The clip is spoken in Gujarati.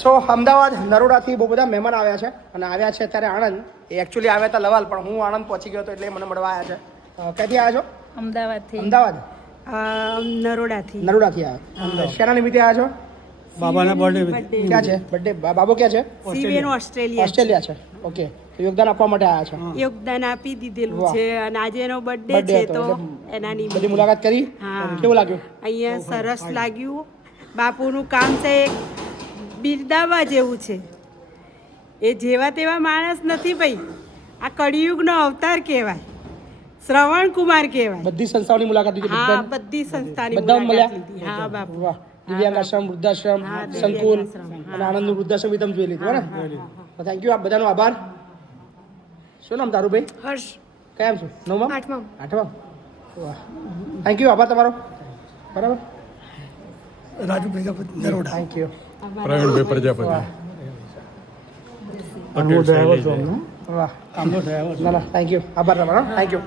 સો અમદાવાદ નરોડાથી બહુ બધા મહેમાન આવ્યા છે અને આવ્યા છે અત્યારે આણંદ. એ એકચ્યુઅલી આવ્યા હતા લવાલ, પણ હું આણંદ પહોંચી ગયો હતો એટલે મને મળવા આવ્યા છે. ક્યાંથી આવ્યા છો? અમદાવાદથી. અમદાવાદ? નરોડાથી. નરોડાથી આવ્યા. શેના નિમિત્તે આવ્યા છો? બાબાના બર્થડે. ક્યાં છે બર્થડે? બાબો ક્યાં છે? સીવેન ઓસ્ટ્રેલિયા છે. ઓકે, તો યોગદાન આપવા માટે આવ્યા છો? યોગદાન આપી દીધેલું છે અને આજે એનો બર્થડે છે તો એના નિમિત્તે બધી મુલાકાત કરી. કેવું લાગ્યું? અહીંયા સરસ લાગ્યું. બાપુનું કામ છે બિરદાવા જેવું છે. એ જેવા તેવા માણસ નથી ભાઈ, આ કળિયુગનો અવતાર કહેવાય. શ્રવણ કુમાર કહેવાય. બધી સંસ્થાઓની મુલાકાત લીધી? હા, બધી સંસ્થાની બધા મુલાકાત મળ્યા? લીધી. હા બાપુ. વાહ. દિવ્યાંગ આશ્રમ, વૃદ્ધાશ્રમ, સંકુલ અને આનંદનું વૃદ્ધાશ્રમ તમે જોઈ લીધું ને? થેન્ક યુ, આપ બધાનો આભાર. શું નામ તારું ભાઈ? હર્ષ. કયા છો? 9માં? 8માં. 8માં? વાહ, થેન્ક યુ, આભાર તમારો. બરાબર. રાજુ પ્રજાપતિ નરોડા. Thank you. પ્રવીણભાઈ પ્રજાપતિ. વાહ પટેલ શૈલી છે. વાહ, ના ના, થેન્ક યુ, આભાર તમારો. Thank you.